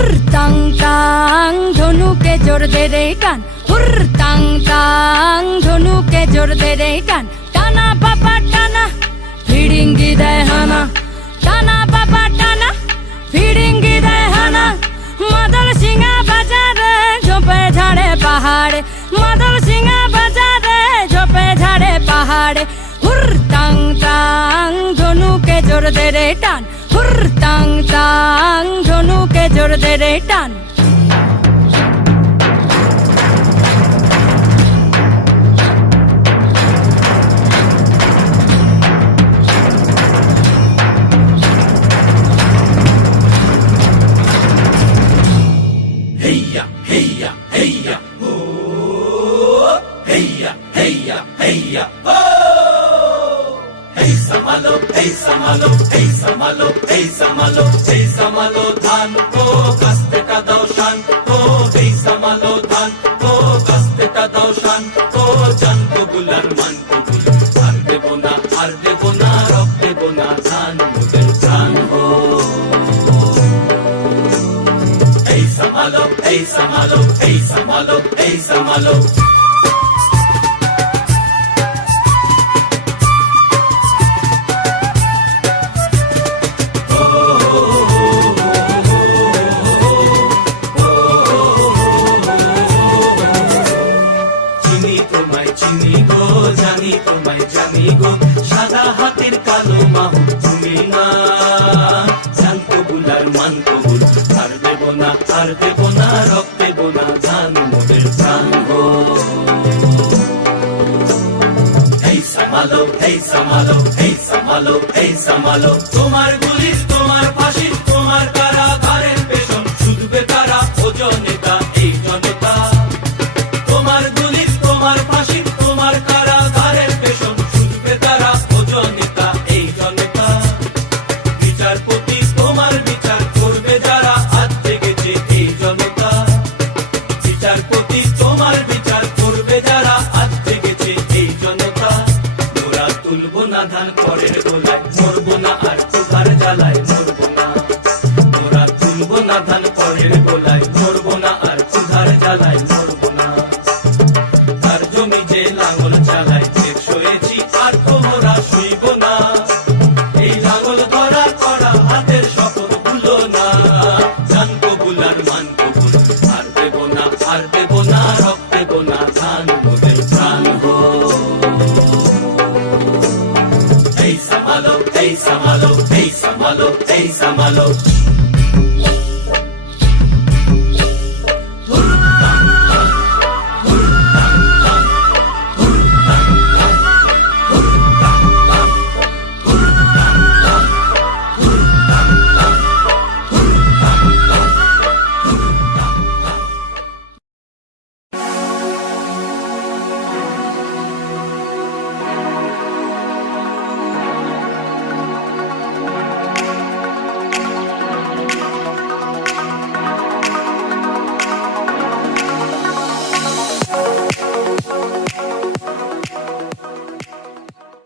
হুরতাং তাং ধনুকে জোর দে রে টান, হুরতাং তাং ধনুকে জোর দে রে টান। টানা বাবা টানা ফিরিঙ্গি দেয় হানা, টানা বাবা টানা ফিরিঙ্গি দেয় হানা। মাদল সিংহা বাজারে ঝোপে ঝাড়ে পাহাড়ে, মাদল সিংহা বাজারে ঝোপে ঝাড়ে পাহাড়ে। হুরতাং তাং ধনুকে জোর দে রে টান, হুরতাং তাং ধনুকে জোর দে রে টান। Heya, heya, heya, oh. Heya, heya, heya, oh. Hey samalo, hey samalo, hey samalo, hey samalo, hey samalo dhan ko kaste ka dao shan ko. Hey samalo dhan ko kaste ka dao shan ko. Jan ko bular man ko bul, har debo na, rok debo na, dhan moder dhan ho. Hey samalo, hey samalo, hey samalo, hey samalo. চিনি গো জানি তোমায় জানি গো, সাদা হাতের কালো মাহু তুমি না। জান কবুল আর মান কবুল, আর দেব না, রক দেব না, জান মোদের জান গো। এই সামালো, এই সামালো, এই সামালো, এই সামালো। তোমার গুলি, তোমার ফাঁসি, তোমার কারাগারের পেছন, শুধু বেতারা ওজনেতা এই জনতা। তোমার গুলি, তোমার ফাঁসি, তোমার কারাগারের পেছন, শুধু বেতারা ওজনেতা এই জনতা। বিচারপতি তোমার বিচার করবে যারা হাত জেগেছে এই জনতা। বিচারপতি তোমার বিচার করবে যারা হাত জেগেছে এই জনতা। মোরা তুলবো না ধান পরের গোলায়, মরবো না আর ক্ষুধার জ্বালায়, মরবো না। মোরা তুলবো না ধান পরের গোলায়, মরবো না আর ক্ষুধার জ্বালায়, মরবো না। তার জমি যে লাঙল চালায়, সয়েছি আর তো মোরা শুইব না। এই লাঙল ধরা করা হাতের শপথ ভুলো না। জান কবুল আর মান কবুল, আর দেব না, রক দেব না, ধান মোদের প্রাণ গো। এই সামালো, এই সামালো, এই সামালো, এই সামালো।